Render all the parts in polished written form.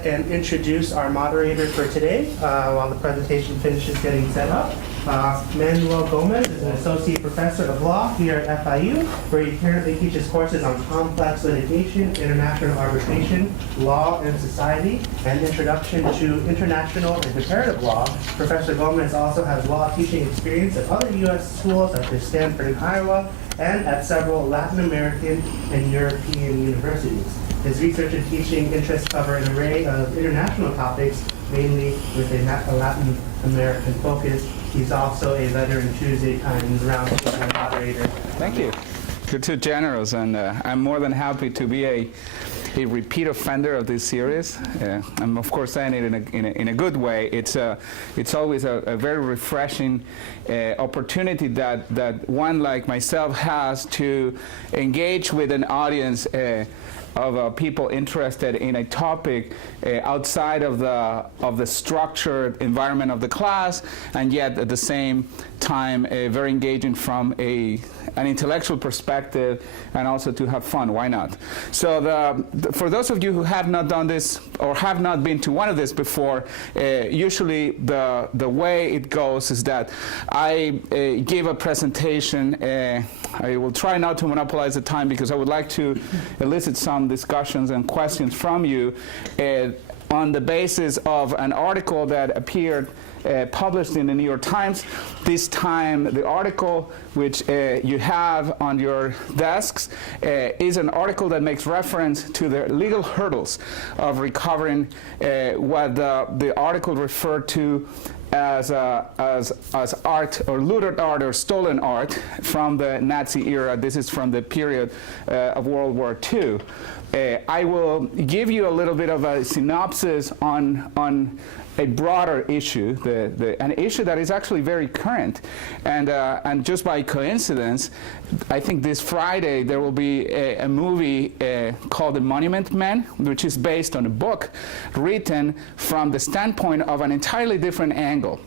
ahead and introduce our moderator for today while the presentation finishes getting set up. Manuel Gomez is an associate professor of law here at FIU, where he currently teaches courses on complex litigation, international arbitration, law and society, and introduction to international and comparative law. Professor Gomez also has law teaching experience at other U.S. schools such as Stanford and Iowa, and at several Latin American and European universities. His research and teaching interests cover an array of international topics, mainly with a Latin American focus. He's also a veteran Tuesday Times Roundtable moderator. Thank you. You're too generous, and I'm more than happy to be a repeat offender of this series. I'm of course saying it in a good way. It's always a very refreshing opportunity that one like myself has to engage with an audience of people interested in a topic outside of the structured environment of the class, and yet at the same time very engaging from an intellectual perspective, and also to have fun. Why not? So for those of you who have not done this or have not been to one of this before, usually the way it goes is that I give a presentation. I will try not to monopolize the time because I would like to elicit some discussions and questions from you on the basis of an article that appeared published in the New York Times. This time, the article which you have on your desks is an article that makes reference to the legal hurdles of recovering what the article referred to as art or looted art or stolen art from the Nazi era. This is from the period of World War II. I will give you a little bit of a synopsis on a broader issue, an issue that is actually very current, and just by coincidence, I think this Friday there will be a movie called The Monument Men, which is based on a book written from the standpoint of an entirely different angle.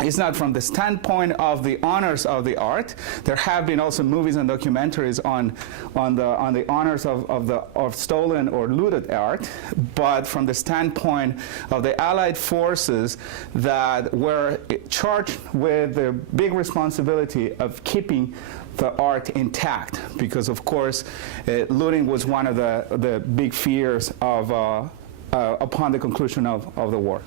It's not from the standpoint of the honors of the art. There have been also movies and documentaries on the honors of stolen or looted art, but from the standpoint of the Allied forces that were charged with the big responsibility of keeping the art intact, because of course looting was one of the big fears of upon the conclusion of the war.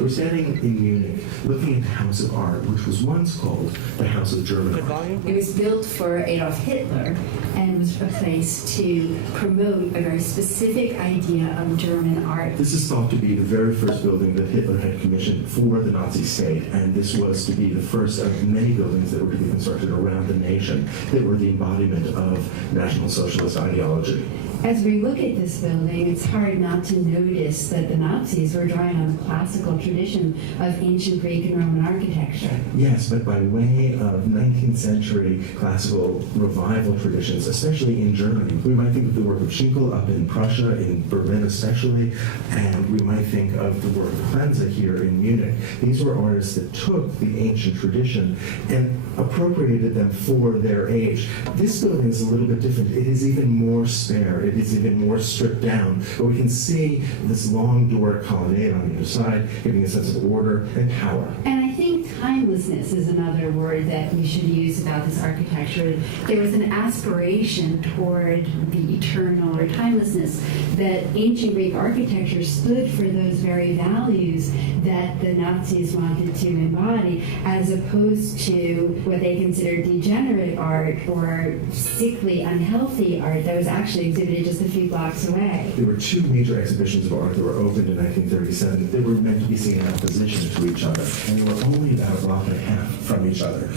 We're standing in Munich, looking at the House of Art, which was once called the House of German Art. It was built for Adolf Hitler and was a place to promote a very specific idea of German art. This is thought to be the very first building that Hitler had commissioned for the Nazi state, and this was to be the first of many buildings that were to be constructed around the nation that were the embodiment of National Socialist ideology. As we look at this building, it's hard not to notice that the Nazis were drawing on the classical tradition of ancient Greek and Roman architecture. Yes, but by way of 19th century classical revival traditions, especially in Germany. We might think of the work of Schinkel up in Prussia, in Berlin especially, and we might think of the work of Klenze here in Munich. These were artists that took the ancient tradition and appropriated them for their age. This building is a little bit different. It is even more spare. It is even more stripped down. But we can see this long Doric colonnade on either side, giving a sense of order and power. And I think timelessness is another word that we should use about this architecture. There was an aspiration toward the eternal or timelessness, that ancient Greek architecture stood for those very values that the Nazis wanted to embody, as opposed to what they considered degenerate art or sickly, unhealthy art that was actually exhibited just a few blocks away. There were two major exhibitions of art that were opened in 1937. They were meant to be seen in opposition to each other, and they were only about a block and a half from each other.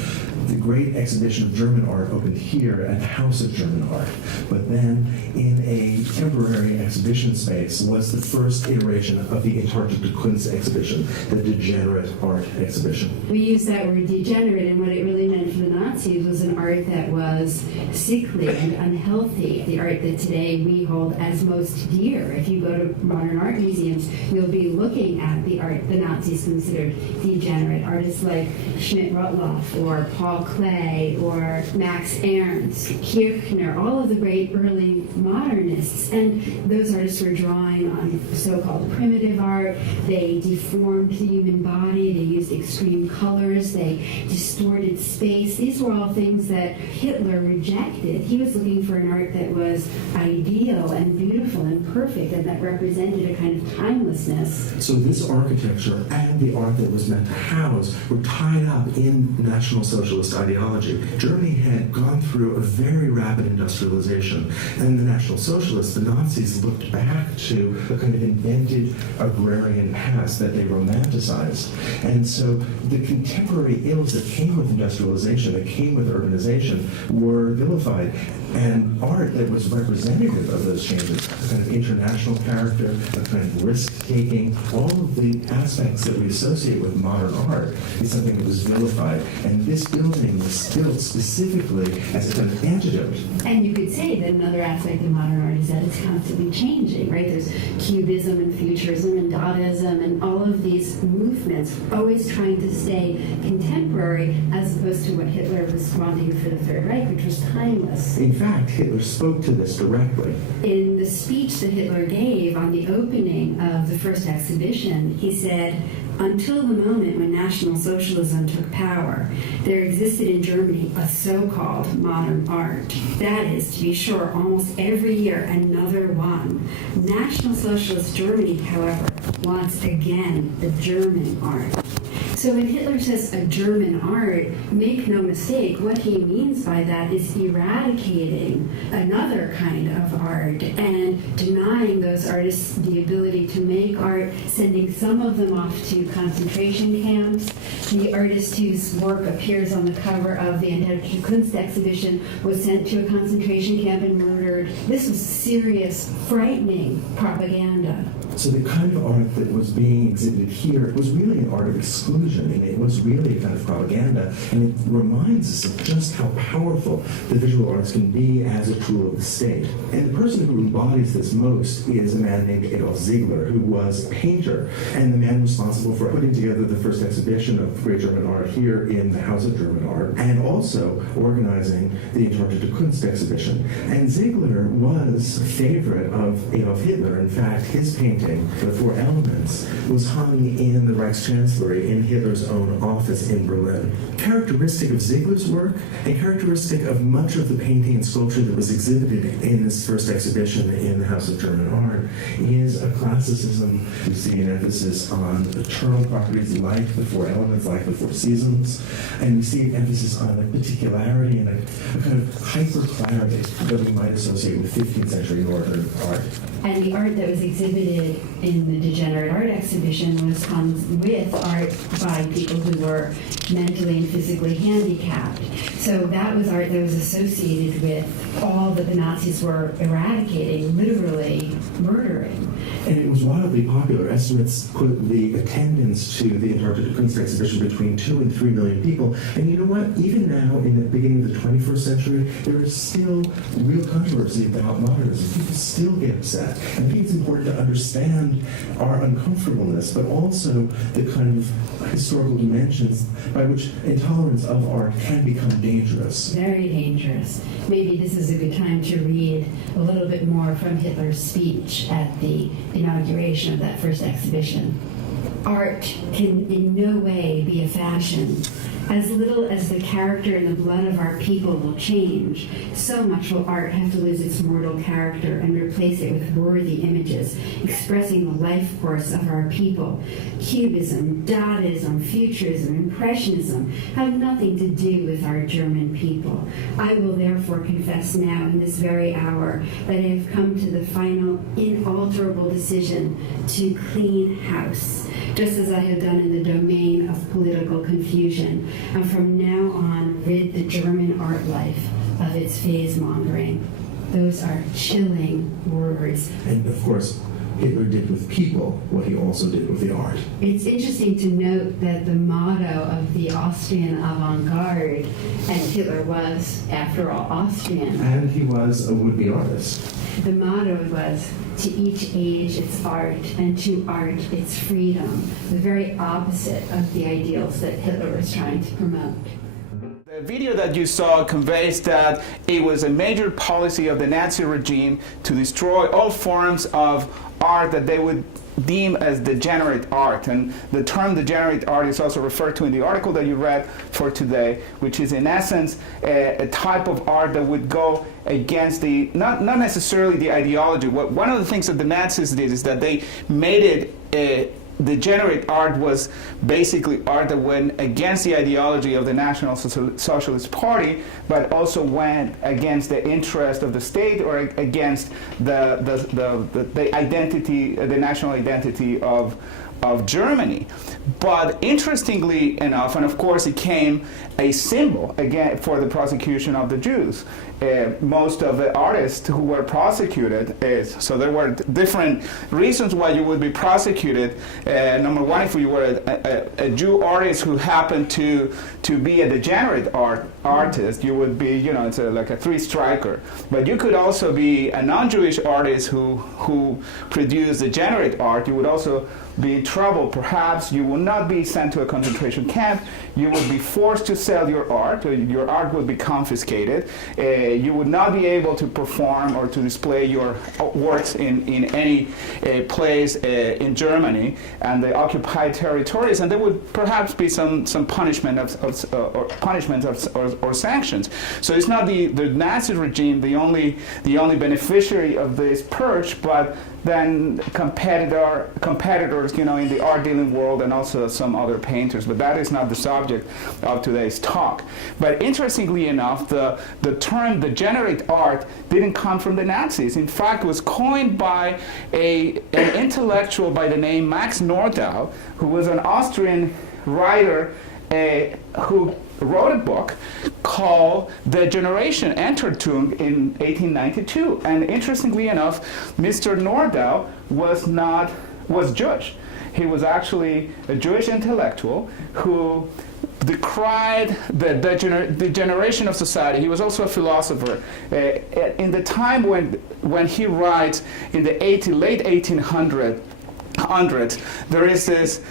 The great exhibition of German art opened here at the House of German Art, but then in a temporary exhibition space was the first iteration of the Entartete Kunst exhibition, the degenerate art exhibition. We use that word degenerate, and what it really meant for the Nazis was an art that was sickly and unhealthy, the art that today we hold as most dear. If you go to modern art museums, you'll be looking at the art the Nazis considered degenerate. Artists like Schmidt-Rottluff or Paul Paul Klee or Max Ernst, Kirchner, all of the great early modernists. And those artists were drawing on so-called primitive art. They deformed the human body. They used extreme colors. They distorted space. These were all things that Hitler rejected. He was looking for an art that was ideal and beautiful and perfect and that represented a kind of timelessness. So this architecture and the art that was meant to house were tied up in National Socialist ideology. Germany had gone through a very rapid industrialization, and the National Socialists, the Nazis, looked back to a kind of invented agrarian past that they romanticized. And so the contemporary ills that came with industrialization, that came with urbanization, were vilified. And art that was representative of those changes, a kind of international character, a kind of risk-taking, all of the aspects that we associate with modern art is something that was vilified. And this building was built specifically as a kind of antidote. And you could say that another aspect of modern art is that it's constantly changing, right? There's Cubism and Futurism and Dadaism and all of these movements always trying to stay contemporary as opposed to what Hitler was wanting for the Third Reich, which was timeless. In fact, Hitler spoke to this directly. In the speech that Hitler gave on the opening of the first exhibition, he said, "Until the moment when National Socialism took power, there existed in Germany a so-called modern art. That is, to be sure, almost every year another one. National Socialist Germany, however, wants again the German art." So when Hitler says a German art, make no mistake, what he means by that is eradicating another kind of art and denying those artists the ability to make art, sending some of them off to concentration camps. The artist whose work appears on the cover of the Entdeckte Kunst exhibition was sent to a concentration camp and murdered. This was serious, frightening propaganda. So the kind of art that was being exhibited here was really an art of exclusion, and it was really a kind of propaganda, and it reminds us of just how powerful the visual arts can be as a tool of the state. And the person who embodies this most is a man named Adolf Ziegler, who was a painter, and the man responsible for putting together the first exhibition of great German art here in the House of German Art, and also organizing the Entdeckte Kunst exhibition. And Ziegler was a favorite of Adolf Hitler. In fact, his painting, The Four Elements, was hung in the Reichschancellery in Hitler's own office in Berlin. Characteristic of Ziegler's work, and characteristic of much of the painting and sculpture that was exhibited in this first exhibition in the House of German Art, is a classicism. We see an emphasis on eternal properties like the four elements, like the four seasons, and we see an emphasis on a particularity and a kind of hyper-clarity that we might associate with 15th century Northern art. And the art that was exhibited in the Degenerate Art exhibition was hung with art by people who were mentally and physically handicapped. So that was art that was associated with all that the Nazis were eradicating, literally murdering. And it was wildly popular. Estimates put the attendance to the Entdeckte Kunst exhibition between 2 and 3 million people. And you know what? Even now, in the beginning of the 21st century, there is still real controversy about modernism. People still get upset. And I think it's important to understand our uncomfortableness, but also the kind of historical dimensions by which intolerance of art can become dangerous. Very dangerous. Maybe this is a good time to read a little bit more from Hitler's speech at the inauguration of that first exhibition. Art can in no way be a fashion. As little as the character and the blood of our people will change, so much will art have to lose its mortal character and replace it with worthy images, expressing the life force of our people. Cubism, Dadaism, Futurism, Impressionism have nothing to do with our German people. I will therefore confess now in this very hour that I have come to the final, inalterable decision to clean house, just as I have done in the domain of political confusion, and from now on rid the German art life of its phase-mongering. Those are chilling words. And of course, Hitler did with people what he also did with the art. It's interesting to note that the motto of the Austrian avant-garde, and Hitler was, after all, Austrian. And he was a would-be artist. The motto was, to each age its art, and to art its freedom, the very opposite of the ideals that Hitler was trying to promote. The video that you saw conveys that it was a major policy of the Nazi regime to destroy all forms of art that they would deem as degenerate art. And the term degenerate art is also referred to in the article that you read for today, which is in essence a type of art that would go against the, not necessarily the ideology. One of the things that the Nazis did is that they made it degenerate art was basically art that went against the ideology of the National Socialist Party, but also went against the interest of the state or against the identity, the national identity of Germany. But interestingly enough, and of course it became a symbol again for the prosecution of the Jews. Most of the artists who were prosecuted, so there were different reasons why you would be prosecuted. Number one, if you were a Jew artist who happened to be a degenerate artist, you would be, it's like a three-striker. But you could also be a non-Jewish artist who produced degenerate art. You would also be in trouble. Perhaps you would not be sent to a concentration camp. You would be forced to sell your art. Your art would be confiscated. You would not be able to perform or to display your works in any place in Germany and the occupied territories, and there would perhaps be some punishment or sanctions. So it's not the Nazi regime the only beneficiary of this purge, but then competitors, in the art dealing world, and also some other painters. But that is not the subject of today's talk. But interestingly enough, the term degenerate art didn't come from the Nazis. In fact, it was coined by an intellectual by the name Max Nordau, who was an Austrian writer who wrote a book called The Generation Entertung in 1892. And interestingly enough, Mr. Nordau was Jewish. He was actually a Jewish intellectual who decried the degeneration of society. He was also a philosopher. In the time when he writes in the late 1800s, there is this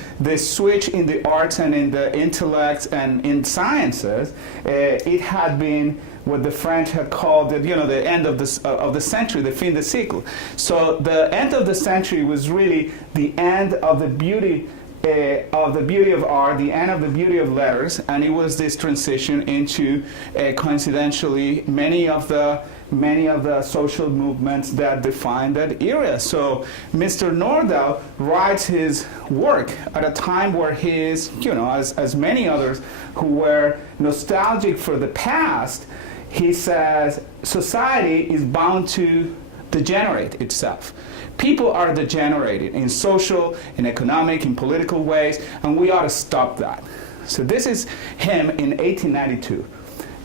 switch in the arts and in the intellects and in sciences. It had been what the French had called the end of the century, the fin de siècle. So the end of the century was really the end of the beauty of art, the end of the beauty of letters, and it was this transition into coincidentally many of the social movements that defined that era. So Mr. Nordau writes his work at a time where he is, as many others who were nostalgic for the past. He says society is bound to degenerate itself. People are degenerated in social, in economic, in political ways, and we ought to stop that. So this is him in 1892.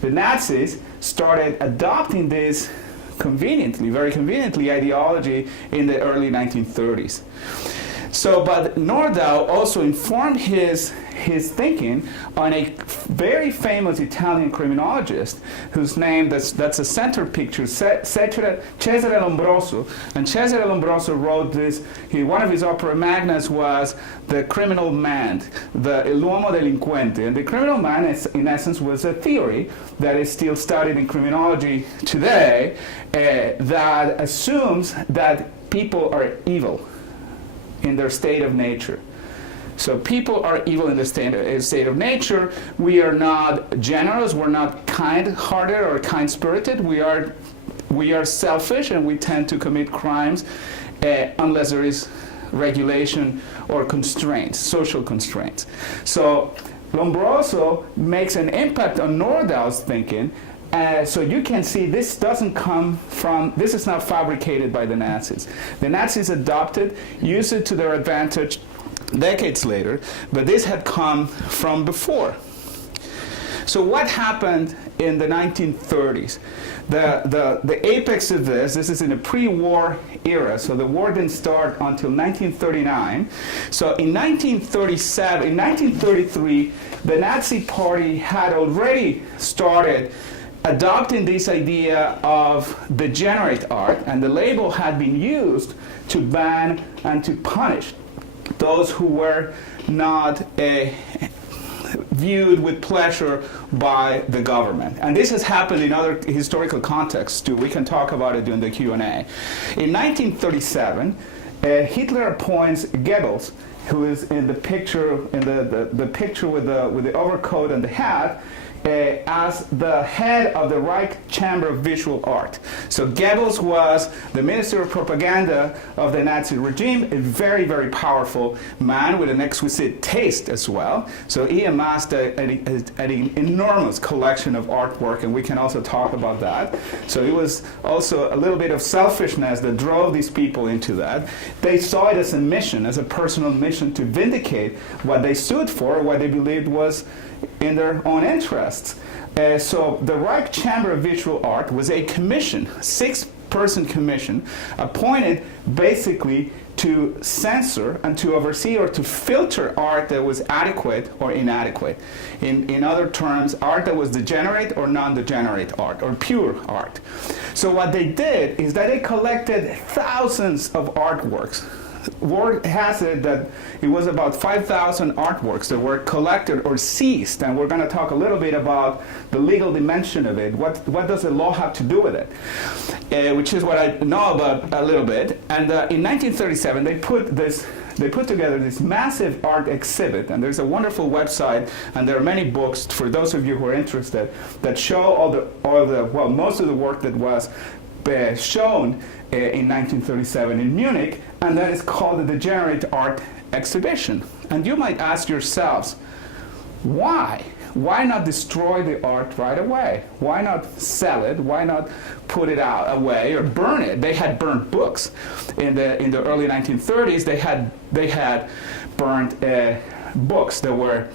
The Nazis started adopting this very conveniently, ideology in the early 1930s. But Nordau also informed his thinking on a very famous Italian criminologist whose name, that's a center picture, Cesare Lombroso. And Cesare Lombroso wrote this, one of his opera magnas was The Criminal Man, L'Uomo Delinquente. And the criminal man, in essence, was a theory that is still studied in criminology today that assumes that people are evil in their state of nature. So people are evil in the state of nature. We are not generous. We're not kind-hearted or kind-spirited. We are selfish, and we tend to commit crimes unless there is regulation or constraints, social constraints. So Lombroso makes an impact on Nordau's thinking. So you can see this this is not fabricated by the Nazis. The Nazis adopted, used it to their advantage decades later, but this had come from before. So what happened in the 1930s? The apex of this is in a pre-war era, so the war didn't start until 1939. So in 1933, the Nazi Party had already started adopting this idea of degenerate art, and the label had been used to ban and to punish those who were not viewed with pleasure by the government. And this has happened in other historical contexts too. We can talk about it during the Q&A. In 1937, Hitler appoints Goebbels, who is in the picture, the picture with the overcoat and the hat, as the head of the Reich Chamber of Visual Art. So Goebbels was the Minister of Propaganda of the Nazi regime, a very, very powerful man with an exquisite taste as well. So he amassed an enormous collection of artwork, and we can also talk about that. So it was also a little bit of selfishness that drove these people into that. They saw it as a mission, as a personal mission to vindicate what they stood for, what they believed was in their own interests. So the Reich Chamber of Visual Art was a commission, 6-person commission, appointed basically to censor and to oversee or to filter art that was adequate or inadequate. In other terms, art that was degenerate or non-degenerate art, or pure art. So what they did is that they collected thousands of artworks. Word has it that it was about 5,000 artworks that were collected or seized, and we're going to talk a little bit about the legal dimension of it. What does the law have to do with it? Which is what I know about a little bit. And in 1937, they put together this massive art exhibit, and there's a wonderful website, and there are many books for those of you who are interested that show most of the work that was shown in 1937 in Munich, and that is called the Degenerate Art Exhibition. And you might ask yourselves, why? Why not destroy the art right away? Why not sell it? Why not put it away or burn it? They had burned books in the early 1930s. They had burned books that were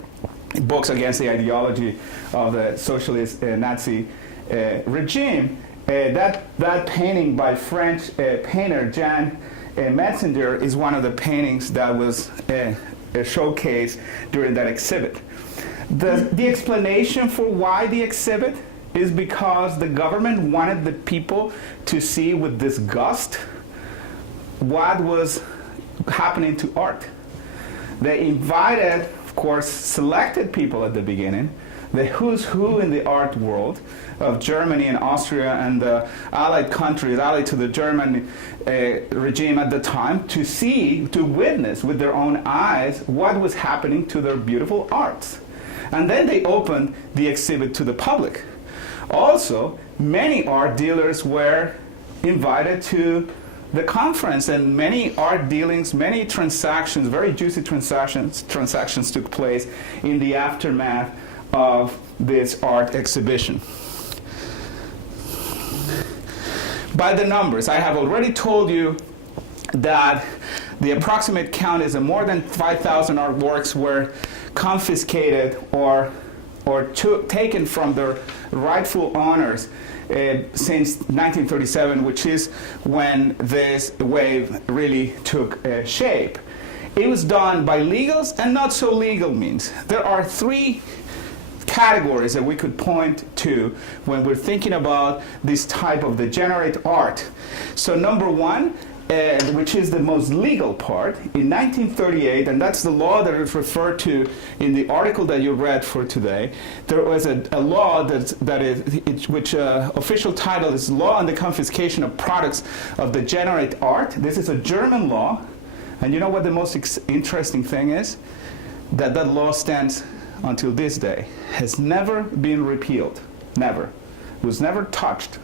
books against the ideology of the socialist Nazi regime. That painting by French painter Jan Metzinger is one of the paintings that was showcased during that exhibit. The explanation for why the exhibit is because the government wanted the people to see with disgust what was happening to art. They invited, of course, selected people at the beginning, the who's who in the art world of Germany and Austria and the allied countries, allied to the German regime at the time, to witness with their own eyes what was happening to their beautiful arts. And then they opened the exhibit to the public. Also, many art dealers were invited to the conference, and many art dealings, many transactions, very juicy transactions took place in the aftermath of this art exhibition. By the numbers, I have already told you that the approximate count is that more than 5,000 artworks were confiscated or taken from their rightful owners since 1937, which is when this wave really took shape. It was done by legals and not so legal means. There are 3 categories that we could point to when we're thinking about this type of degenerate art. So number 1, which is the most legal part, in 1938, and that's the law that is referred to in the article that you read for today, there was a law which official title is Law on the Confiscation of Products of Degenerate Art. This is a German law, and you know what the most interesting thing is? That law stands until this day, has never been repealed, never, was never touched.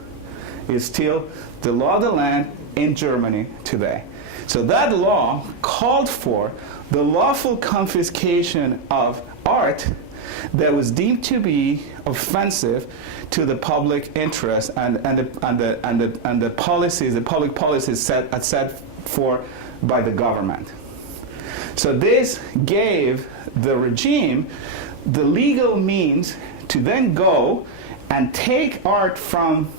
It's still the law of the land in Germany today. So that law called for the lawful confiscation of art that was deemed to be offensive to the public interest and the policies, the public policies set for by the government. So this gave the regime the legal means to then go and take art from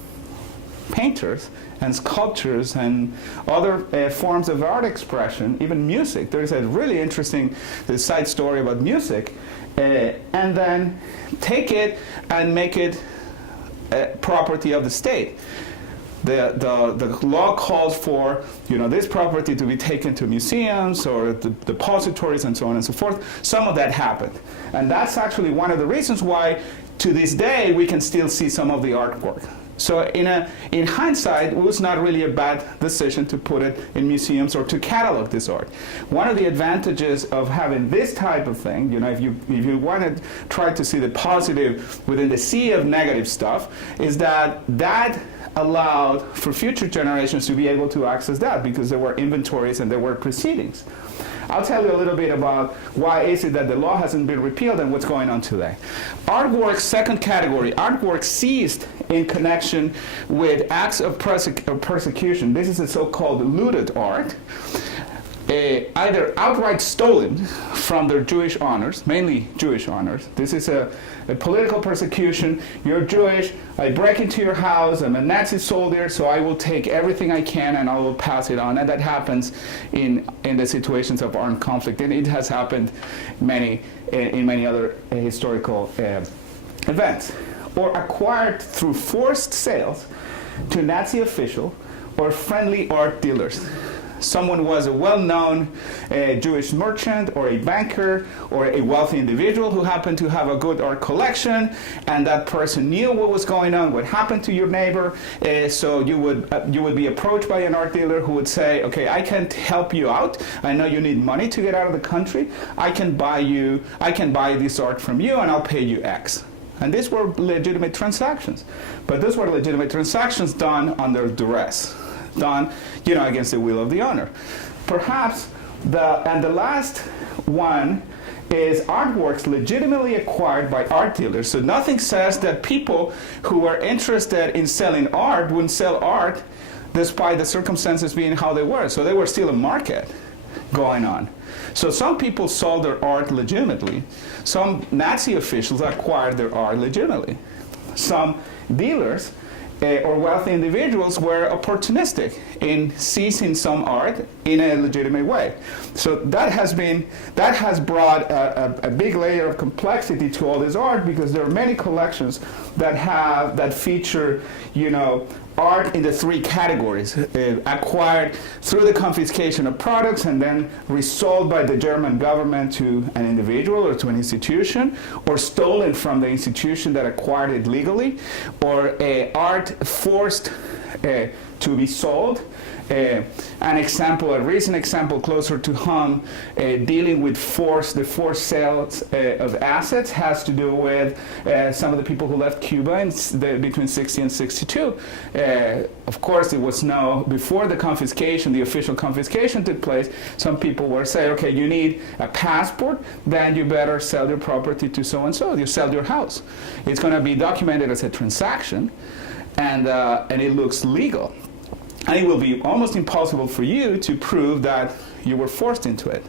painters and sculptures and other forms of art expression, even music. There is a really interesting side story about music, and then take it and make it property of the state. the law calls for, this property to be taken to museums or the depositories and so on and so forth. Some of that happened. And that's actually one of the reasons why, to this day, we can still see some of the artwork. So in hindsight, it was not really a bad decision to put it in museums or to catalog this art. One of the advantages of having this type of thing, if you want to try to see the positive within the sea of negative stuff, is that allowed for future generations to be able to access that, because there were inventories and there were proceedings. I'll tell you a little bit about why is it that the law hasn't been repealed and what's going on today. Artwork, second category, artwork seized in connection with acts of persecution. This is the so-called looted art. Either outright stolen from their Jewish owners, mainly Jewish owners. This is a political persecution. You're Jewish, I break into your house, I'm a Nazi soldier, so I will take everything I can and I will pass it on. And that happens in the situations of armed conflict. And it has happened in many other historical events. Or acquired through forced sales to Nazi official or friendly art dealers. Someone was a well-known Jewish merchant or a banker or a wealthy individual who happened to have a good art collection, and that person knew what was going on, what happened to your neighbor. So you would be approached by an art dealer who would say, okay, I can help you out. I know you need money to get out of the country. I can buy this art from you and I'll pay you X. And these were legitimate transactions. But those were legitimate transactions done under duress. Done, against the will of the owner. Perhaps the last one is artworks legitimately acquired by art dealers. So nothing says that people who are interested in selling art wouldn't sell art despite the circumstances being how they were. So there was still a market going on. So some people sold their art legitimately. Some Nazi officials acquired their art legitimately. Some dealers or wealthy individuals were opportunistic in seizing some art in a legitimate way. So that has brought a big layer of complexity to all this art, because there are many collections that feature, art in the three categories: acquired through the confiscation of products and then resold by the German government to an individual or to an institution, or stolen from the institution that acquired it legally, or art forced to be sold. A recent example closer to home, dealing with the forced sales of assets, has to do with some of the people who left Cuba between 60 and 62. Of course, it was before the official confiscation took place, some people were saying, okay, you need a passport, then you better sell your property to so-and-so. You sell your house. It's going to be documented as a transaction, and it looks legal. And it will be almost impossible for you to prove that you were forced into it,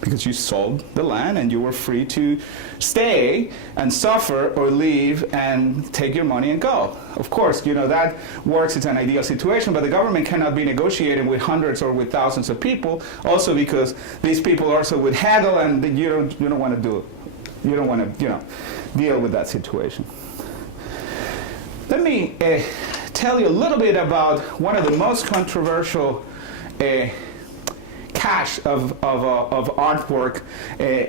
because you sold the land and you were free to stay and suffer or leave and take your money and go. Of course, that works. It's an ideal situation, but the government cannot be negotiating with hundreds or with thousands of people, also because these people also would haggle, and you don't want to do it. You don't want to deal with that situation. Let me tell you a little bit about one of the most controversial cache of artwork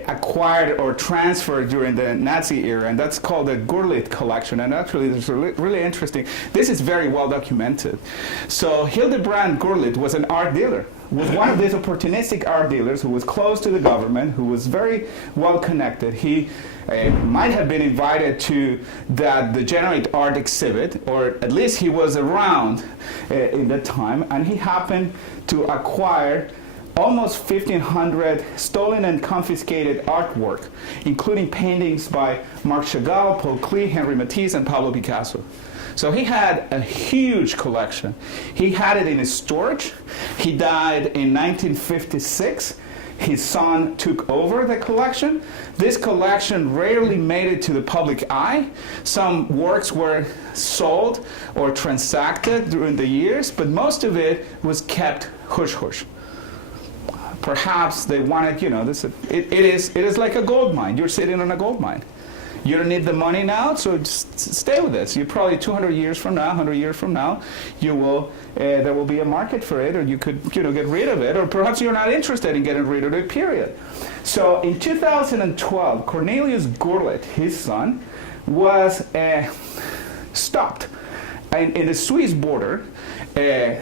acquired or transferred during the Nazi era, and that's called the Gurlitt collection. And actually, it's really interesting. This is very well documented. So Hildebrand Gurlitt was an art dealer. Was one of these opportunistic art dealers who was close to the government, who was very well connected. He might have been invited to that degenerate art exhibit, or at least he was around in that time, and he happened to acquire almost 1,500 stolen and confiscated artwork, including paintings by Marc Chagall, Paul Klee, Henri Matisse, and Pablo Picasso. So he had a huge collection. He had it in his storage. He died in 1956. His son took over the collection. This collection rarely made it to the public eye. Some works were sold or transacted during the years, but most of it was kept hush-hush. Perhaps they wanted, it is like a gold mine. You're sitting on a gold mine. You don't need the money now, so just stay with this. You probably 200 years from now, 100 years from now, you will there will be a market for it, or you could get rid of it, or perhaps you're not interested in getting rid of it, period. So in 2012, Cornelius Gurlitt, his son, was stopped in the Swiss border.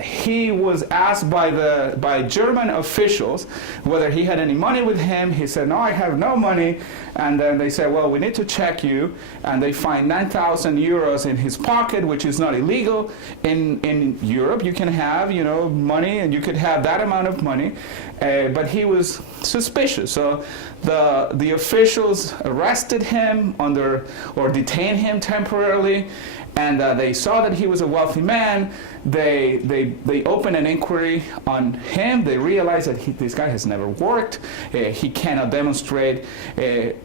He was asked by German officials whether he had any money with him. He said, no, I have no money. And then they said, well, we need to check you. And they find 9,000 euros in his pocket, which is not illegal. In Europe, you can have, money, and you could have that amount of money. But he was suspicious. So the officials arrested him or detained him temporarily. And they saw that he was a wealthy man. They opened an inquiry on him. They realized that this guy has never worked. He cannot demonstrate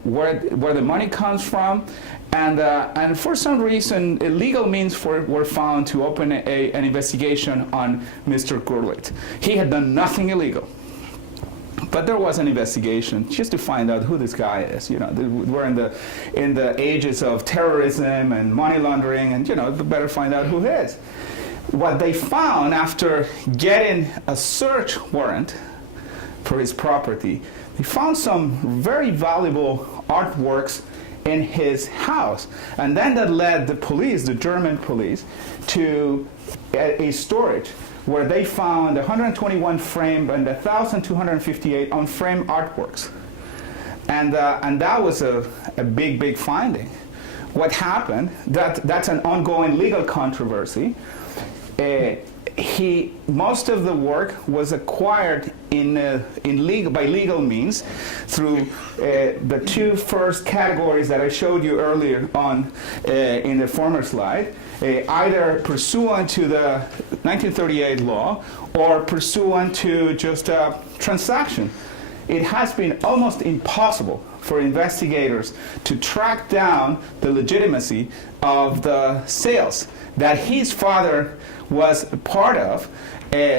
where the money comes from. And for some reason, illegal means were found to open an investigation on Mr. Gurlitt. He had done nothing illegal. But there was an investigation just to find out who this guy is. We're in the ages of terrorism and money laundering, and better find out who he is. What they found after getting a search warrant for his property, they found some very valuable artworks in his house, and then that led the German police, to a storage where they found 121 framed and 1,258 unframed artworks. And that was a big finding. What happened, that's an ongoing legal controversy. Most of the work was acquired by legal means through the two first categories that I showed you earlier on in the former slide, either pursuant to the 1938 law or pursuant to just a transaction. It has been almost impossible for investigators to track down the legitimacy of the sales that his father was part of.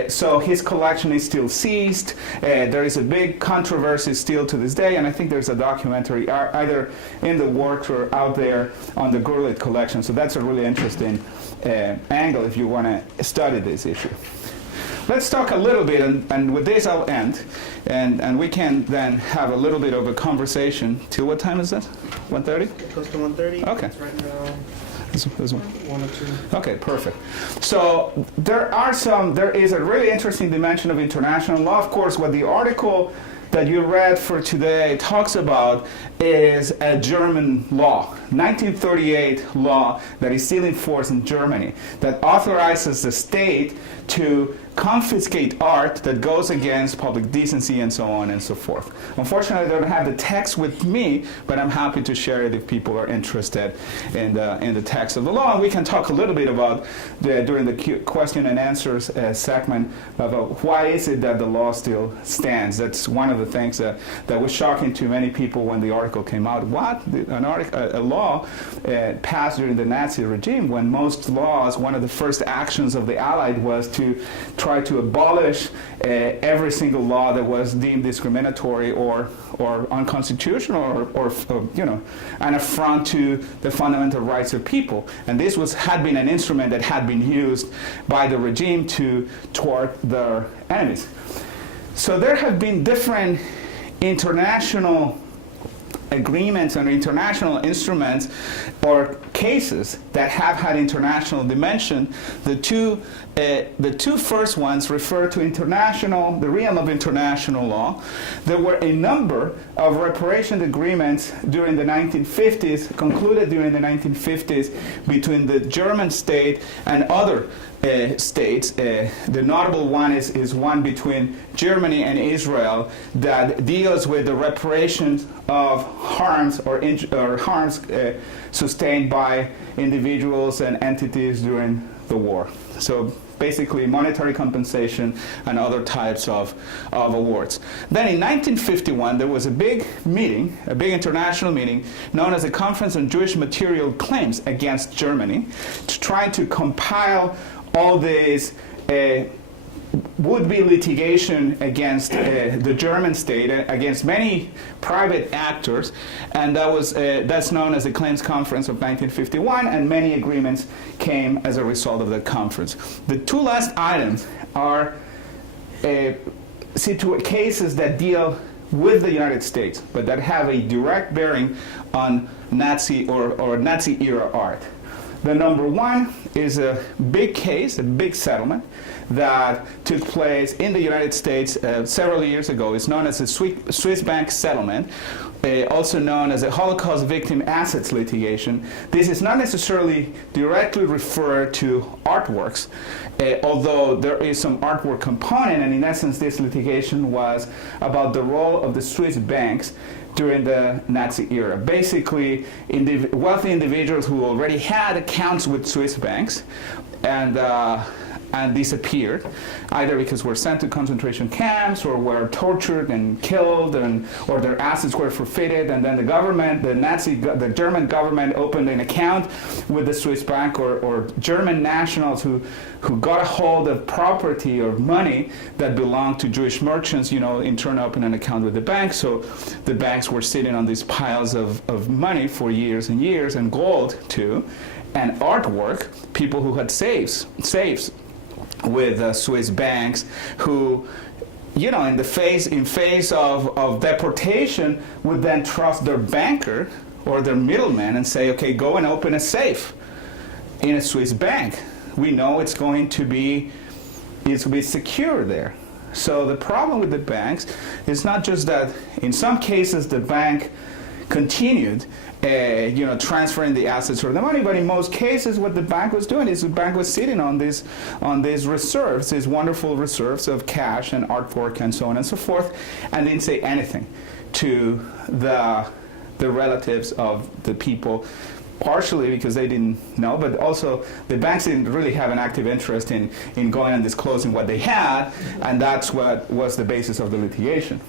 So his collection is still seized. There is a big controversy still to this day, and I think there's a documentary either in the works or out there on the Gurlitt collection. So that's a really interesting angle if you want to study this issue. Let's talk a little bit, and with this I'll end, and we can then have a little bit of a conversation. Till what time is it? 1:30? Close to 1:30. Okay. It's right now. This one? 1 or 2. Okay, perfect. So there is a really interesting dimension of international law. Of course, what the article that you read for today talks about is a German law, 1938 law that is still in force in Germany, that authorizes the state to confiscate art that goes against public decency and so on and so forth. Unfortunately, I don't have the text with me, but I'm happy to share it if people are interested in the text of the law. And we can talk a little bit about during the question and answers segment about why is it that the law still stands. That's one of the things that was shocking to many people when the article came out. What? A law passed during the Nazi regime, when most laws, one of the first actions of the Allied was to try to abolish every single law that was deemed discriminatory or unconstitutional or an affront to the fundamental rights of people. And this had been an instrument that had been used by the regime to thwart their enemies. So there have been different international agreements and international instruments or cases that have had international dimension. The two first ones refer to the realm of international law. There were a number of reparation agreements during the 1950s, concluded during the 1950s, between the German state and other states. The notable one is one between Germany and Israel that deals with the reparations of harms or harms sustained by individuals and entities during the war. So basically monetary compensation and other types of awards. Then in 1951 there was a big meeting, a big international meeting known as the Conference on Jewish Material Claims against Germany, to try to compile all these would be litigation against the German state, against many private actors, and that's known as the Claims Conference of 1951, and many agreements came as a result of that conference. The two last items are cases that deal with the United States, but that have a direct bearing on Nazi or Nazi-era art. The number one is a big case, a big settlement that took place in the United States several years ago. It's known as the Swiss bank settlement, also known as the Holocaust victim assets litigation. This is not necessarily directly referred to artworks, although there is some artwork component, and in essence this litigation was about the role of the Swiss banks during the Nazi era. Basically, wealthy individuals who already had accounts with Swiss banks and disappeared, either because were sent to concentration camps or were tortured and killed, or their assets were forfeited, and then the German government opened an account with the Swiss bank, or German nationals who got a hold of property or money that belonged to Jewish merchants, in turn opened an account with the bank. So the banks were sitting on these piles of money for years and years, and gold too, and artwork, people who had safes with Swiss banks, who, in face of deportation, would then trust their banker or their middleman and say, okay, go and open a safe in a Swiss bank. We know it's going to be secure there. So the problem with the banks is not just that in some cases the bank continued transferring the assets or the money, but in most cases what the bank was doing is the bank was sitting on these reserves, these wonderful reserves of cash and artwork and so on and so forth, and didn't say anything to the relatives of the people, partially because they didn't know, but also the banks didn't really have an active interest in going and disclosing what they had, and that's what was the basis of the litigation.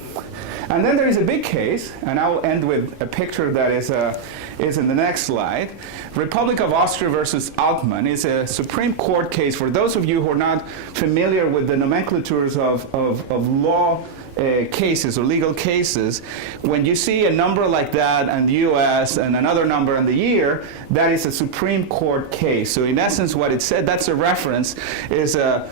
And then there is a big case, and I will end with a picture that is in the next slide. Republic of Austria versus Altmann is a Supreme Court case. For those of you who are not familiar with the nomenclatures of law cases or legal cases, when you see a number like that in the U.S. and another number in the year, that is a Supreme Court case. So in essence, what it said, that's a reference, is a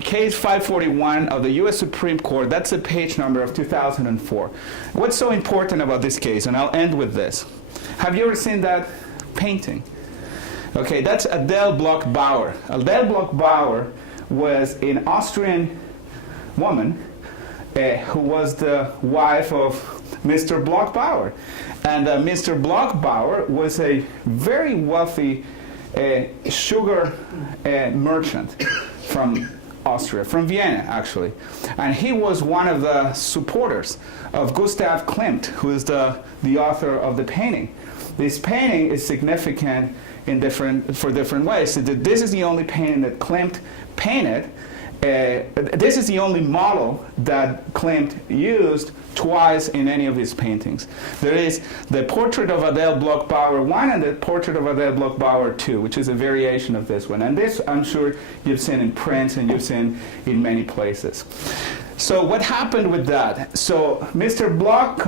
case 541 of the U.S. Supreme Court. That's a page number of 2004. What's so important about this case? And I'll end with this. Have you ever seen that painting? Okay, that's Adele Bloch-Bauer. Adele Bloch-Bauer was an Austrian woman who was the wife of Mr. Bloch-Bauer. And Mr. Bloch-Bauer was a very wealthy sugar merchant from Austria, from Vienna actually. And he was one of the supporters of Gustav Klimt, who is the author of the painting. This painting is significant for different ways. So this is the only painting that Klimt painted. This is the only model that Klimt used twice in any of his paintings. There is the portrait of Adele Bloch-Bauer 1 and the portrait of Adele Bloch-Bauer 2, which is a variation of this one. And this, I'm sure, you've seen in prints and you've seen in many places. So what happened with that? So Mr. Bloch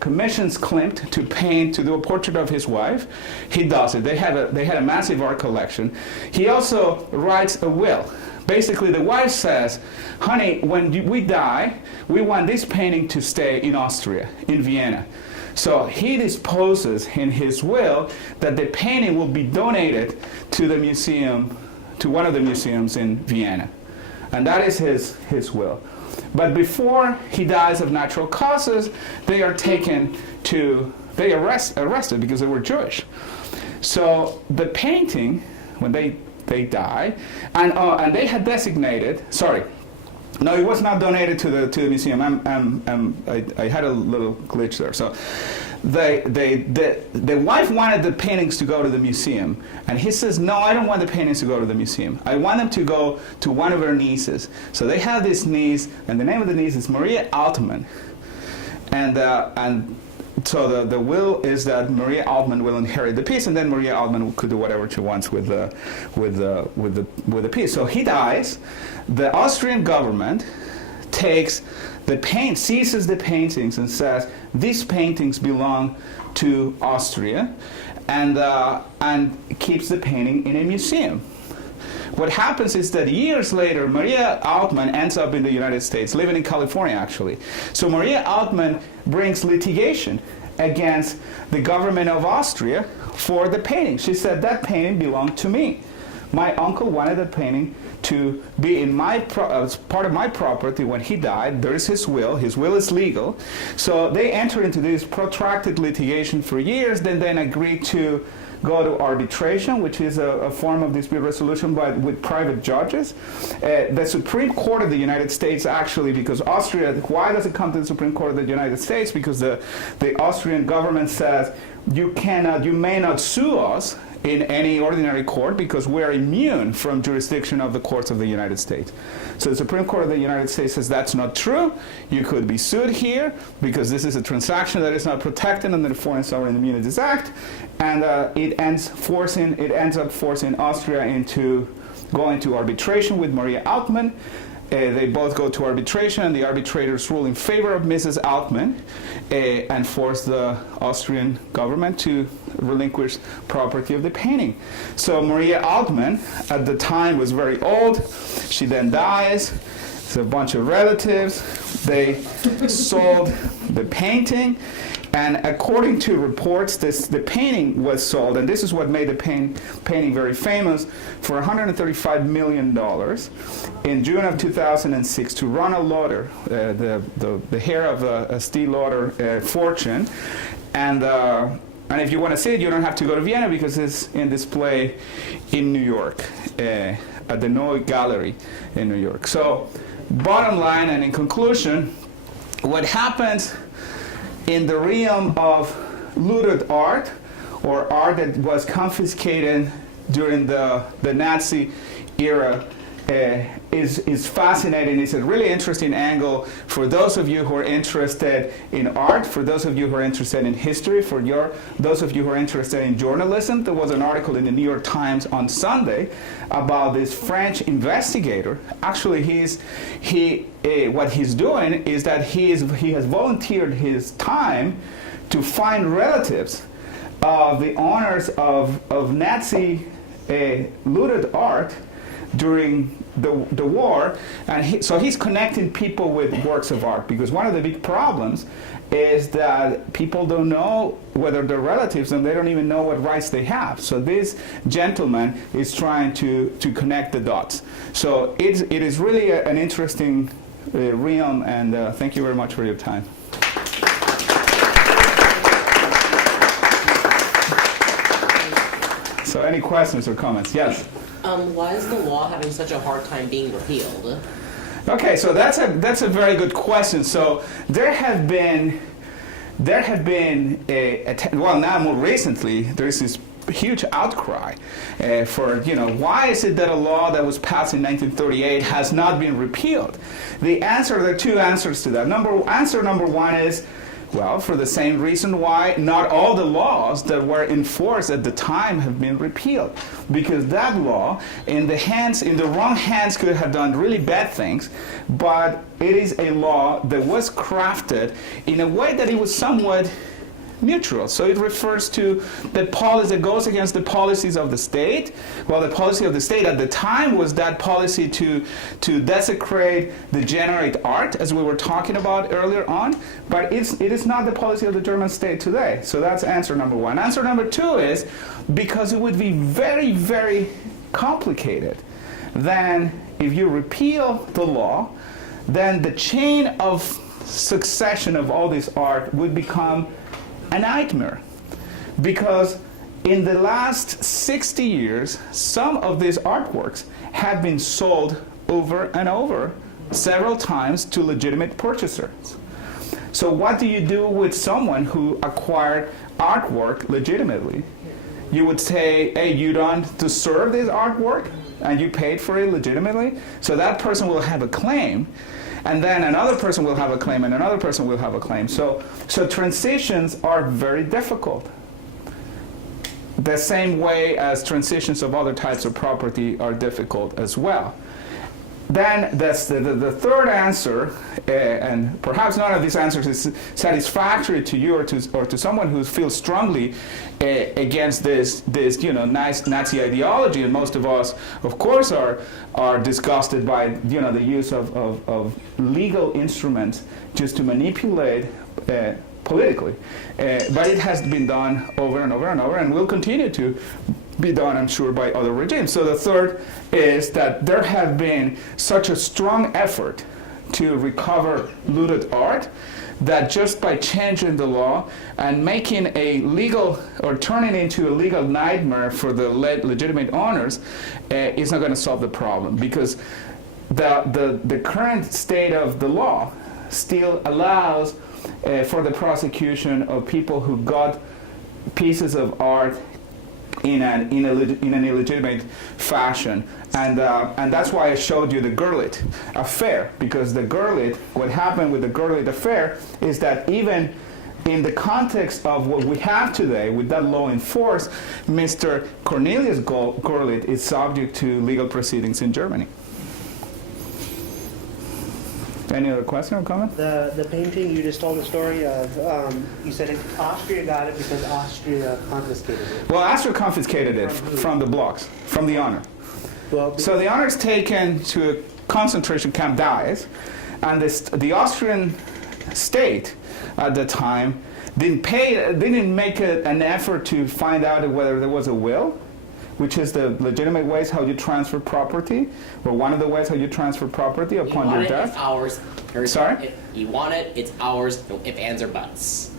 commissions Klimt to do a portrait of his wife. He does it. They had a massive art collection. He also writes a will. Basically, the wife says, honey, when we die, we want this painting to stay in Austria, in Vienna. So he disposes in his will that the painting will be donated to the museum, to one of the museums in Vienna. And that is his will. But before he dies of natural causes, they are arrested because they were Jewish. So the painting, when they die, and they had designated, no, it was not donated to the museum. I had a little glitch there. So the wife wanted the paintings to go to the museum, and he says, no, I don't want the paintings to go to the museum. I want them to go to one of her nieces. So they have this niece, and the name of the niece is Maria Altmann. And so the will is that Maria Altman will inherit the piece, and then Maria Altman could do whatever she wants with the piece. So he dies. The Austrian government seizes the paintings and says these paintings belong to Austria, and keeps the painting in a museum. What happens is that years later, Maria Altman ends up in the United States, living in California actually. So Maria Altman brings litigation against the government of Austria for the painting. She said that painting belonged to me. My uncle wanted that painting to be in as part of my property when he died. There is his will. His will is legal. So they enter into this protracted litigation for years, then agreed to go to arbitration, which is a form of dispute resolution with private judges. The Supreme Court of the United States actually, because Austria, why does it come to the Supreme Court of the United States? Because the Austrian government says you may not sue us in any ordinary court because we're immune from jurisdiction of the courts of the United States. So the Supreme Court of the United States says that's not true. You could be sued here because this is a transaction that is not protected under the Foreign Sovereign Immunities Act, and it ends up forcing Austria into going to arbitration with Maria Altman. They both go to arbitration, and the arbitrators rule in favor of Mrs. Altman and force the Austrian government to relinquish property of the painting. So Maria Altman, at the time, was very old. She then dies. It's a bunch of relatives. They sold the painting. And according to reports, the painting was sold, and this is what made the painting very famous, for $135 million in June of 2006 to Ronald Lauder, the heir of a Steve Lauder fortune. And if you want to see it, you don't have to go to Vienna because it's in display in New York, at the Neue Gallery in New York. So bottom line, and in conclusion, what happens in the realm of looted art, or art that was confiscated during the Nazi era, is fascinating. It's a really interesting angle for those of you who are interested in art, for those of you who are interested in history, those of you who are interested in journalism. There was an article in the New York Times on Sunday about this French investigator. Actually, what he's doing is that he has volunteered his time to find relatives of the owners of Nazi looted art during the war, and so he's connecting people with works of art, because one of the big problems is that people don't know whether they're relatives, and they don't even know what rights they have. So this gentleman is trying to connect the dots. So it is really an interesting realm, and thank you very much for your time. So any questions or comments? Yes? Why is the law having such a hard time being repealed? Okay, so that's a very good question. So there have been well, now more recently, there's this huge outcry for, why is it that a law that was passed in 1938 has not been repealed? There are two answers to that. Answer number one is, well, for the same reason why not all the laws that were enforced at the time have been repealed. Because that law, in the wrong hands, could have done really bad things, but it is a law that was crafted in a way that it was somewhat neutral. So it refers to the policy that goes against the policies of the state. Well, the policy of the state at the time was that policy to desecrate, degenerate art, as we were talking about earlier on, but it is not the policy of the German state today. So that's answer number one. Answer number two is because it would be very, very complicated. Then if you repeal the law, then the chain of succession of all this art would become a nightmare, because in the last 60 years, some of these artworks have been sold over and over several times to legitimate purchasers. So what do you do with someone who acquired artwork legitimately? You would say, hey, you don't deserve this artwork, and you paid for it legitimately, so that person will have a claim. and then another person will have a claim, and another person will have a claim. So transitions are very difficult. The same way as transitions of other types of property are difficult as well. Then that's the third answer, and perhaps none of these answers is satisfactory to you or to someone who feels strongly against this nice Nazi ideology. And most of us, of course, are disgusted by the use of legal instruments just to manipulate politically. But it has been done over and over and over, and will continue to be done, I'm sure, by other regimes. So the third is that there have been such a strong effort to recover looted art that just by changing the law and making a legal, or turning into a legal nightmare for the legitimate owners, is not going to solve the problem, because the current state of the law still allows for the prosecution of people who got pieces of art in an illegitimate fashion, and that's why I showed you the Gurlitt affair, because what happened with the Gurlitt affair is that even in the context of what we have today, with that law in force, Mr. Cornelius Gurlitt is subject to legal proceedings in Germany. Any other question or comment? The painting, you just told the story of, you said Austria got it because Austria confiscated it. Well, Austria confiscated it from the blocks, from the owner. Well, So the owner is taken to a concentration camp, dies, and the Austrian state at the time didn't make an effort to find out whether there was a will, which is the legitimate ways how you transfer property, or one of the ways how you transfer property upon your death. It's ours. Sorry? If you want it, it's ours. No ifs, ands, or buts.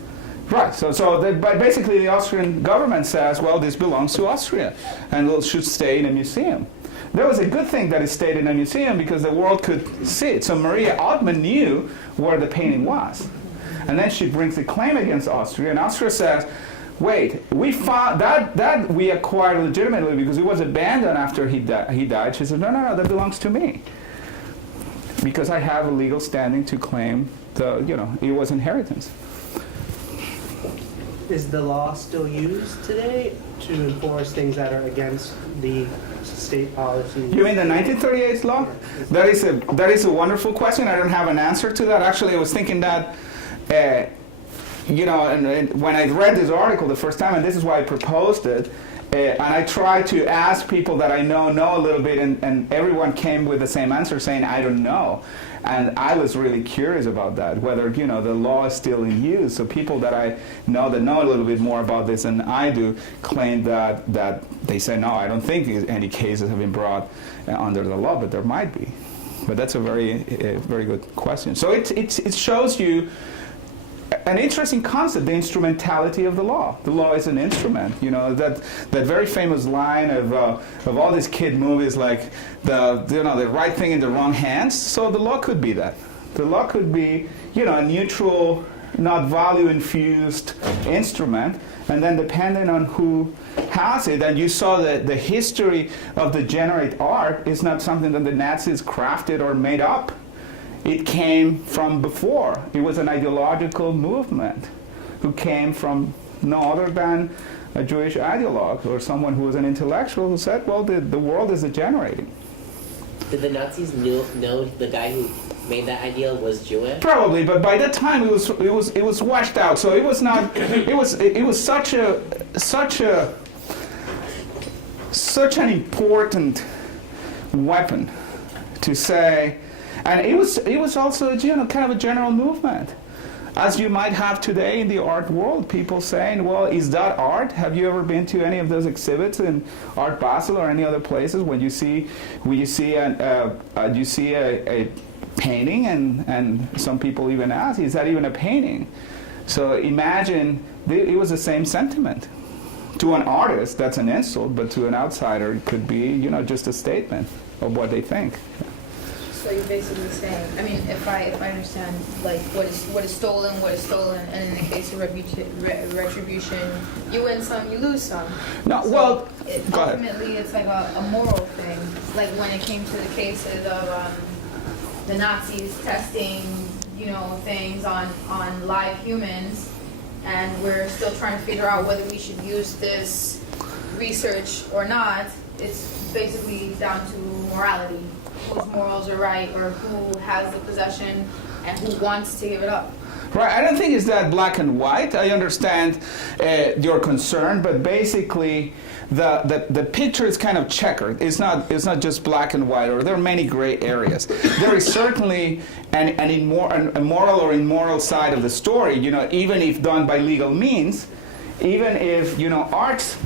Right. But basically, the Austrian government says, well, this belongs to Austria, and it should stay in a museum. That was a good thing that it stayed in a museum, because the world could see it. So Maria Altmann knew where the painting was, and then she brings a claim against Austria, and Austria says, wait, we found that we acquired legitimately because it was abandoned after he died. She said, no, that belongs to me, because I have a legal standing to claim it was inheritance. is the law still used today to enforce things that are against the state policy? You mean the 1938 law? That is a wonderful question. I don't have an answer to that. Actually, I was thinking that. And when I read this article the first time, and this is why I proposed it, and I tried to ask people that I know a little bit, and everyone came with the same answer, saying, I don't know. And I was really curious about that, whether the law is still in use. So people that I know that know a little bit more about this than I do claim that they say, no, I don't think any cases have been brought under the law, but there might be. But that's a very good question. So it shows you an interesting concept, the instrumentality of the law. The law is an instrument. That very famous line of all these kid movies, like the right thing in the wrong hands. So the law could be that. The law could be a neutral, not value-infused instrument, and then depending on who has it, and you saw that the history of degenerate art is not something that the Nazis crafted or made up. It came from before. It was an ideological movement who came from no other than a Jewish ideologue or someone who was an intellectual who said, well, the world is degenerating. Did the Nazis know the guy who made that idea was Jewish? Probably, but by that time it was washed out. So it was not. It was such an important weapon to say. And it was also kind of a general movement, as you might have today in the art world. People saying, "Well, is that art? Have you ever been to any of those exhibits in Art Basel or any other places when you see a painting?" And some people even ask, "Is that even a painting?" So imagine it was the same sentiment. To an artist, that's an insult, but to an outsider, it could be just a statement of what they think. So you're basically saying, I mean, if I understand, like, what is stolen, and in the case of retribution, you win some, you lose some. No, So well, go ahead. ultimately, it's like a moral thing. Like when it came to the cases of the Nazis testing, things on live humans, and we're still trying to figure out whether we should use this research or not. It's basically down to morality, whose morals are right, or who has the possession and who wants to give it up. Right, I don't think it's that black and white. I understand your concern, but basically the picture is kind of checkered. It's not just black and white, or there are many gray areas. There is certainly a moral or immoral side of the story, even if done by legal means, even if, arts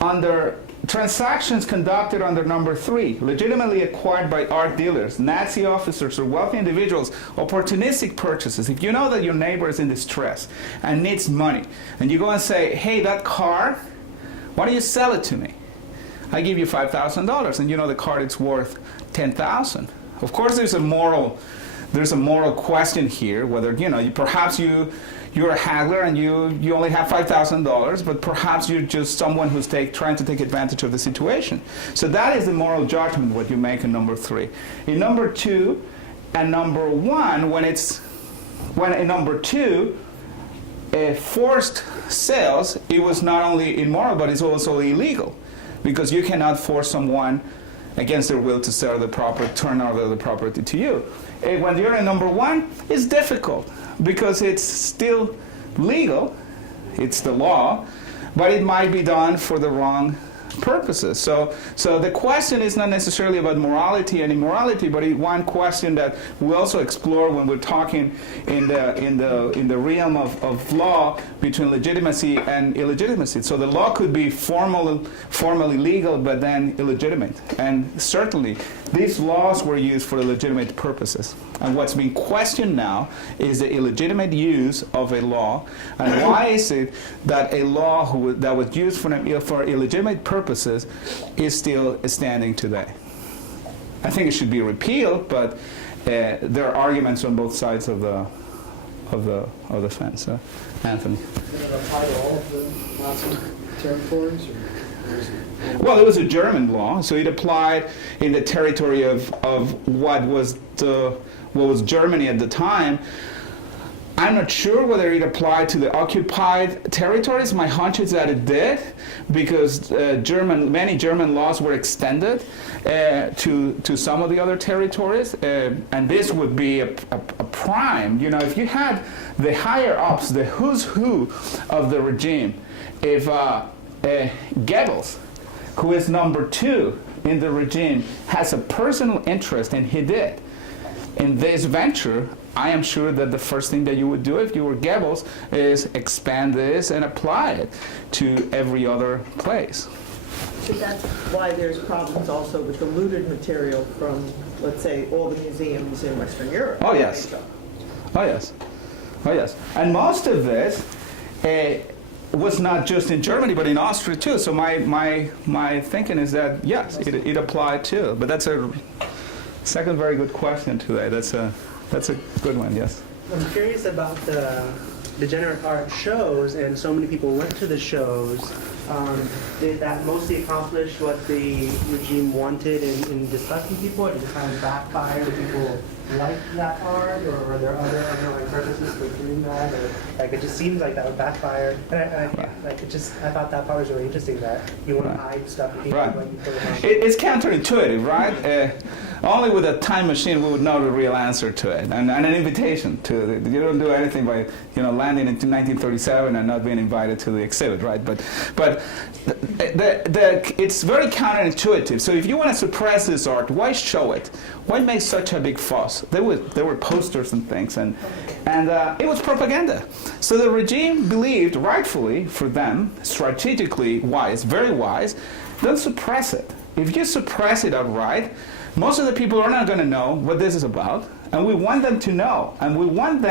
under transactions conducted under number 3, legitimately acquired by art dealers, Nazi officers, or wealthy individuals, opportunistic purchases. If you know that your neighbor is in distress and needs money, and you go and say, hey, that car, why don't you sell it to me? I give you $5,000, and the car is worth $10,000. Of course, there's a moral question here, whether, perhaps you're a haggler and you only have $5,000, but perhaps you're just someone who's trying to take advantage of the situation. So that is the moral judgment, what you make in number 3. In number 2 and number 1, when in number 2, forced sales, it was not only immoral, but it's also illegal, because you cannot force someone against their will to sell the property, turn over the property to you. When you're in number 1, it's difficult, because it's still legal, it's the law, but it might be done for the wrong purposes. So the question is not necessarily about morality and immorality, but one question that we also explore when we're talking in the realm of law between legitimacy and illegitimacy. So the law could be formally legal, but then illegitimate. And certainly these laws were used for legitimate purposes. And what's being questioned now is the illegitimate use of a law, and why is it that a law that was used for illegitimate purposes is still standing today? I think it should be repealed, but there are arguments on both sides of the fence. Anthony. Did it apply to all of the Nazi territories? Well, it was a German law, so it applied in the territory of what was Germany at the time. I'm not sure whether it applied to the occupied territories. My hunch is that it did, because many German laws were extended to some of the other territories, and this would be a prime. If you had the higher ups, the who's who of the regime, if Goebbels, who is number 2 in the regime, has a personal interest, and he did, in this venture, I am sure that the first thing that you would do if you were Goebbels is expand this and apply it to every other place. So that's why there's problems also with the looted material from, let's say, all the museums in Western Europe. Oh, yes. Oh, yes. Oh, yes. And most of this was not just in Germany, but in Austria too. So my thinking is that, yes, it applied too. But that's a second very good question today. That's a good one, yes. I'm curious about the degenerate art shows, and so many people went to the shows. Did that mostly accomplish what the regime wanted in disgusting people, or did it kind of backfire? Did people like that art, or are there other underlying purposes for doing that? Or, it just seems like that would backfire. And I thought that part was really interesting, that you want to hide stuff from people. Right. Like you put it on. It's counterintuitive, right? Only with a time machine we would know the real answer to it, and an invitation to it. You don't do anything by landing in 1937 and not being invited to the exhibit, right? But it's very counterintuitive. So if you want to suppress this art, why show it? Why make such a big fuss? There were posters and things, and it was propaganda. So the regime believed, rightfully for them, strategically wise, very wise, don't suppress it. If you suppress it outright, most of the people are not going to know what this is about, and we want them to know, and we want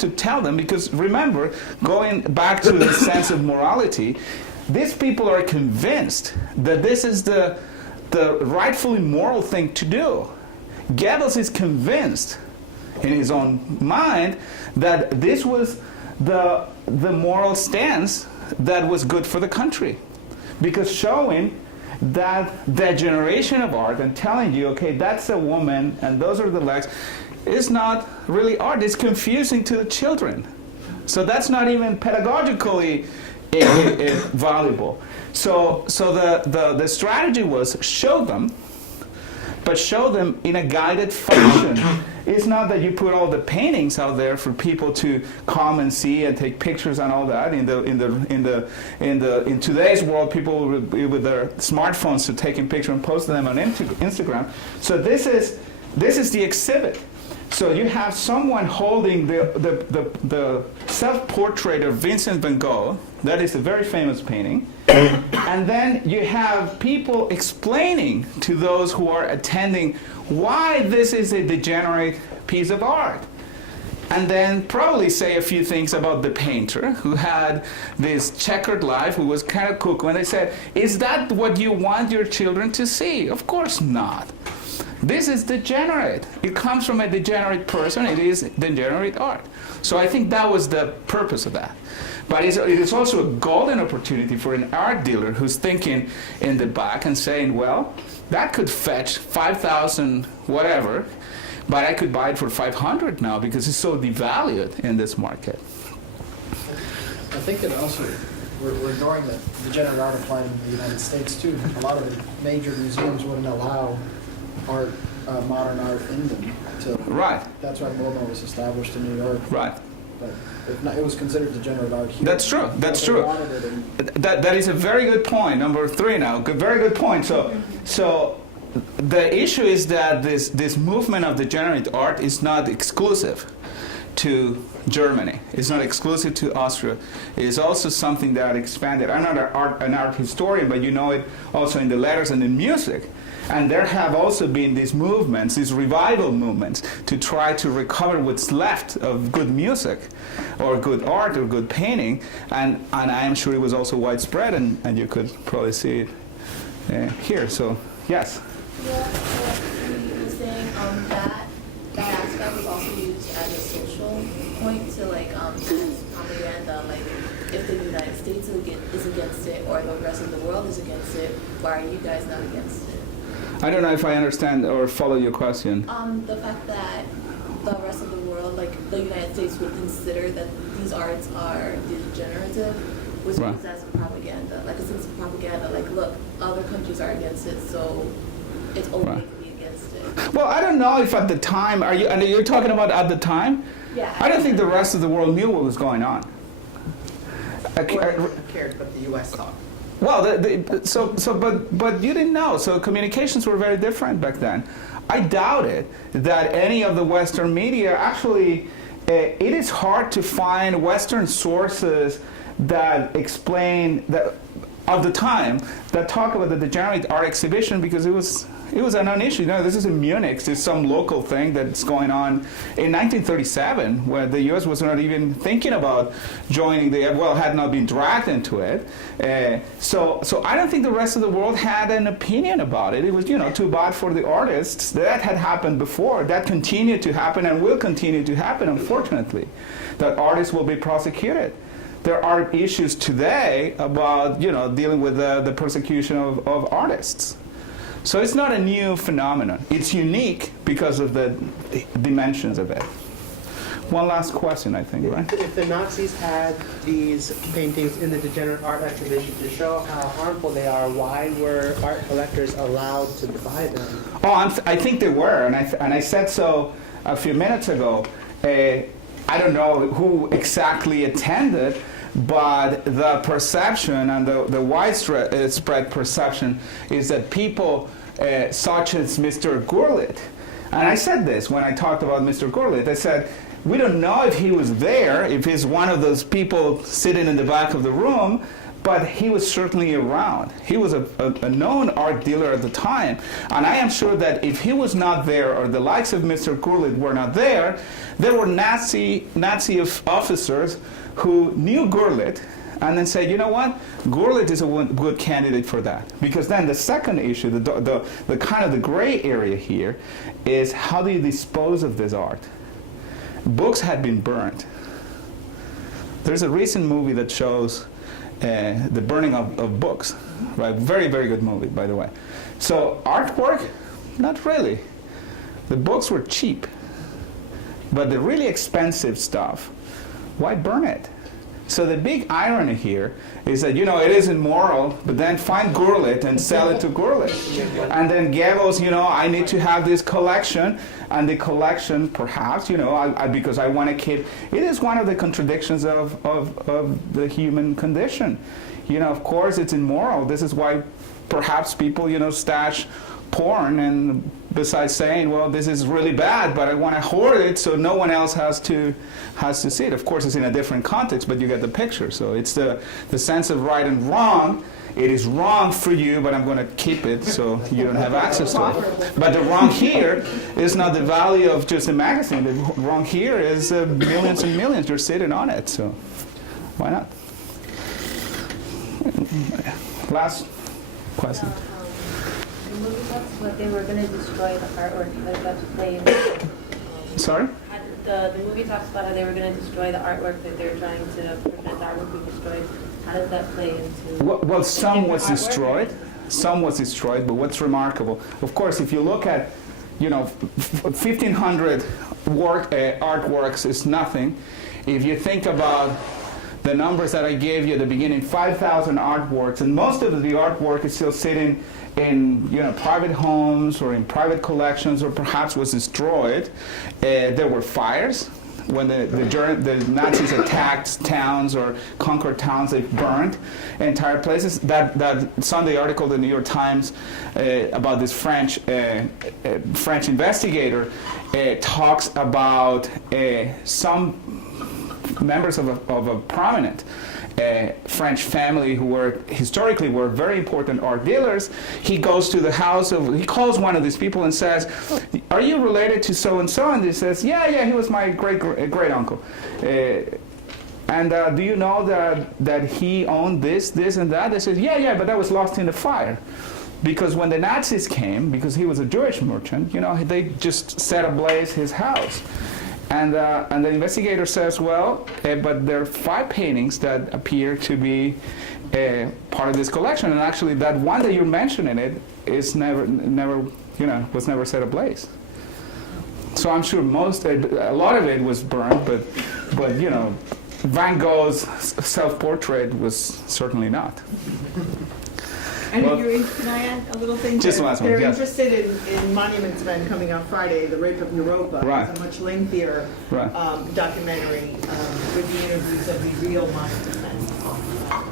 to tell them, because remember, going back to the sense of morality, these people are convinced that this is the rightfully moral thing to do. Goebbels is convinced in his own mind that this was the moral stance that was good for the country, because showing that degeneration of art and telling you, okay, that's a woman and those are the legs, is not really art. It's confusing to the children. So that's not even pedagogically valuable. So the strategy was show them, but show them in a guided fashion. It's not that you put all the paintings out there for people to come and see and take pictures and all that. In today's world, people with their smartphones to taking pictures and posting them on Instagram. So this is the exhibit. So you have someone holding the self-portrait of Vincent van Gogh. That is a very famous painting. And then you have people explaining to those who are attending why this is a degenerate piece of art. And then probably say a few things about the painter who had this checkered life, who was kind of cuckoo. And they said, is that what you want your children to see? Of course not. This is degenerate. It comes from a degenerate person. It is degenerate art. So I think that was the purpose of that. But it is also a golden opportunity for an art dealer who's thinking in the back and saying, well, that could fetch 5,000 whatever, but I could buy it for 500 now because it's so devalued in this market. I think that also we're ignoring the degenerate art applied in the United States too. A lot of the major museums wouldn't allow art, modern art in them. Right. That's why MoMA was established in New York. Right. But if not, it was considered degenerate art here. That's true. That's They true. wanted it in- That is a very good point. Number 3 now. Very good point. So the issue is that this movement of degenerate art is not exclusive to Germany. It's not exclusive to Austria. It is also something that expanded. I'm not an art historian, but you know it also in the letters and in music. And there have also been these movements, these revival movements, to try to recover what's left of good music, or good art, or good painting. And I am sure it was also widespread, and you could probably see it here. So, yes? Yeah, you were saying that aspect was also used as a social point to as propaganda. Like, if the United States is against it, or the rest of the world is against it, why are you guys not against it? I don't know if I understand or follow your question. The fact that the rest of the world, like the United States, would consider that these arts are degenerative was Right. used as propaganda, like a sense of propaganda. Like, look, other countries are against it, so it's okay Right. to be against it. Well, I don't know if at the time, you're talking about at the time? Yeah. I don't think the rest of the world knew what was going on. cared, but the U.S. thought. Well, but you didn't know. So communications were very different back then. I doubt it that any of the Western media actually. It is hard to find Western sources that explain that of the time that talk about the degenerate art exhibition because it was a non-issue. No, this is in Munich. This is some local thing that's going on in 1937, where the U.S. was not even thinking about joining had not been dragged into it. So I don't think the rest of the world had an opinion about it. It was, too bad for the artists. That had happened before. That continued to happen and will continue to happen, unfortunately, that artists will be prosecuted. There are issues today about, dealing with the persecution of artists. So it's not a new phenomenon. It's unique because of the dimensions of it. One last question, I think, right? If the Nazis had these paintings in the degenerate art exhibition to show how harmful they are, why were art collectors allowed to buy them? I think they were, and I said so a few minutes ago. I don't know who exactly attended, but the perception and the widespread perception is that people such as Mr. Gurlitt, and I said this when I talked about Mr. Gurlitt, I said, we don't know if he was there, if he's one of those people sitting in the back of the room, but he was certainly around. He was a known art dealer at the time, and I am sure that if he was not there, or the likes of Mr. Gurlitt were not there were Nazi officers who knew Gurlitt and then said, you know what, Gurlitt is a good candidate for that. Because then the second issue, the kind of the gray area here, is how do you dispose of this art? Books had been burned. There's a recent movie that shows the burning of books. right? Very, very good movie, by the way. So artwork, not really. The books were cheap, but the really expensive stuff, why burn it? So the big irony here is that, it isn't moral, but then find Gurlitt and sell it to Gurlitt. And then Goebbels, I need to have this collection, and the collection, perhaps, because I want to keep, it is one of the contradictions of the human condition. Of course, it's immoral. This is why perhaps people, stash porn, and besides saying, well, this is really bad, but I want to hoard it so no one else has to see it. Of course, it's in a different context, but you get the picture. So it's the sense of right and wrong. It is wrong for you, but I'm going to keep it so you don't have access to it. But the wrong here is not the value of just a magazine. The wrong here is millions and millions. You're sitting on it, so why not? Last question. The movie talks about they were going to destroy the artwork that's playing. Sorry? The movie talks about how they were going to destroy the artwork, that they're trying to prevent the artwork being destroyed. How does that play into? Well, some was destroyed. Some was destroyed, but what's remarkable, of course, if you look at, 1,500 artworks is nothing. If you think about the numbers that I gave you at the beginning, 5,000 artworks, and most of the artwork is still sitting in private homes or in private collections, or perhaps was destroyed. There were fires. When the Nazis attacked towns or conquered towns, they burned entire places. That Sunday article in the New York Times about this French investigator talks about some members of a prominent French family who were very important art dealers. He goes to the house he calls one of these people and says, "Are you related to so and so?" And he says, "Yeah, he was my great uncle." And do you know that he owned this and that? They said, "Yeah, but that was lost in the fire." Because when the Nazis came, because he was a Jewish merchant, they just set ablaze his house. And the investigator says, well, but there are 5 paintings that appear to be part of this collection, and actually that one that you're mentioning is never was never set ablaze. So I'm sure a lot of it was burned, but Van Gogh's self-portrait was certainly not. And Well, if you're can I add a little thing? Just last one, They're yes. interested in Monuments Men coming out Friday, The Rape of Europa. Right. It's a much lengthier Right. documentary with the interviews of the real Monument Men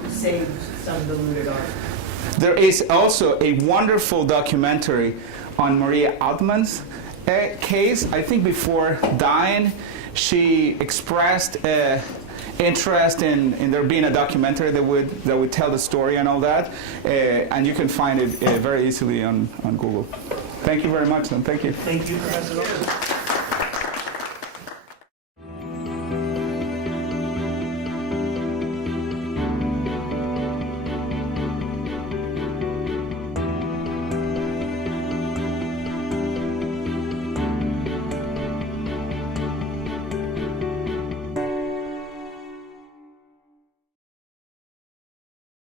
who saved some of the looted art. There is also a wonderful documentary on Maria Altman's case. I think before dying, she expressed interest in there being a documentary that would tell the story and all that, and you can find it very easily on Google. Thank you very much, and thank you. Thank you, Professor Gomez.